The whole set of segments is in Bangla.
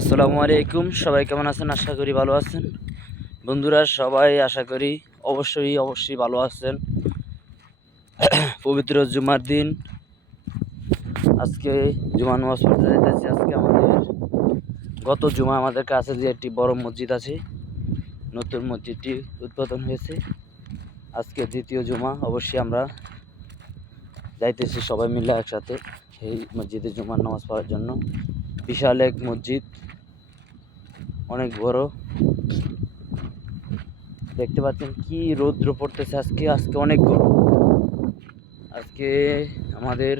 আসসালামু আলাইকুম। সবাই কেমন আছেন? আশা করি ভালো আছেন। বন্ধুরা সবাই আশা করি অবশ্যই ভালো আছেন। পবিত্র জুমার দিন আজকে জুমা নামাজ পড়তে যাইতেছি। আজকে গত জুমা আমাদের কাছে যে একটি বড় মসজিদ আছে, নতুন মসজিদটি উদ্বোধন হয়েছে। আজকে দ্বিতীয় জুমা, অবশ্যই আমরা যাইতেছি সবাই মিলে একসাথে সেই মসজিদে জুমার নামাজ পড়ার জন্য। বিশাল এক মসজিদ, অনেক বড়। দেখতে পাচ্ছেন কি রৌদ্র পড়তেছে আজকে অনেক গরম। আজকে আমাদের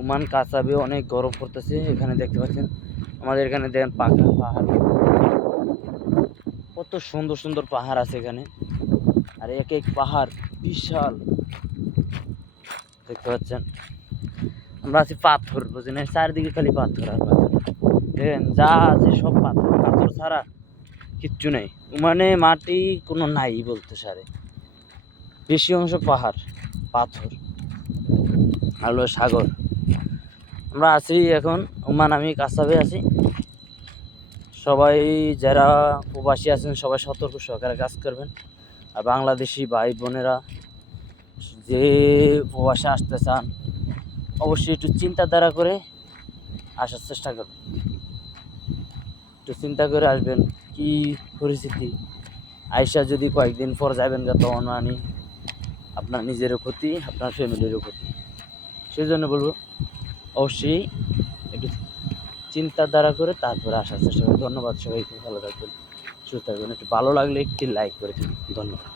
ওমান কাসাবে অনেক গরম পড়তেছে। এখানে দেখতে পাচ্ছেন আমাদের এখানে দেখেন পাহাড়, কত সুন্দর সুন্দর পাহাড় আছে এখানে। আর এক এক পাহাড় বিশাল, দেখতে পাচ্ছেন। আমরা আছি পাথর, বুঝলেন, চারিদিকে খালি পাথর আর পাথর। দেখেন যা আছে সব পাথর, পাথর ছাড়া কিচ্ছু নেই। মানে মাটি কোনো নাই বলতে সারে, বেশি অংশ পাহাড় পাথর আর সাগর। আমরা আছি এখন ওমান, আমি কাসাবে আছি। সবাই যারা প্রবাসী আছেন সবাই সতর্ক সহকারে কাজ করবেন। আর বাংলাদেশি ভাই বোনেরা যে প্রবাসে আসতে চান অবশ্যই একটু চিন্তাধারা করে আসার চেষ্টা করবেন। একটু চিন্তা করে আসবেন কি পরিস্থিতি। আইসা যদি কয়েকদিন পর যাবেন তখন আপনার নিজেরও ক্ষতি, আপনার ফ্যামিলিরও ক্ষতি। সেই জন্য বলবো অবশ্যই একটু চিন্তাধারা করে তারপরে আসার চেষ্টা করবেন। ধন্যবাদ সবাইকে, ভালো থাকবেন, সুস্থ থাকবেন। একটু ভালো লাগলে একটি লাইক করে দিন। ধন্যবাদ।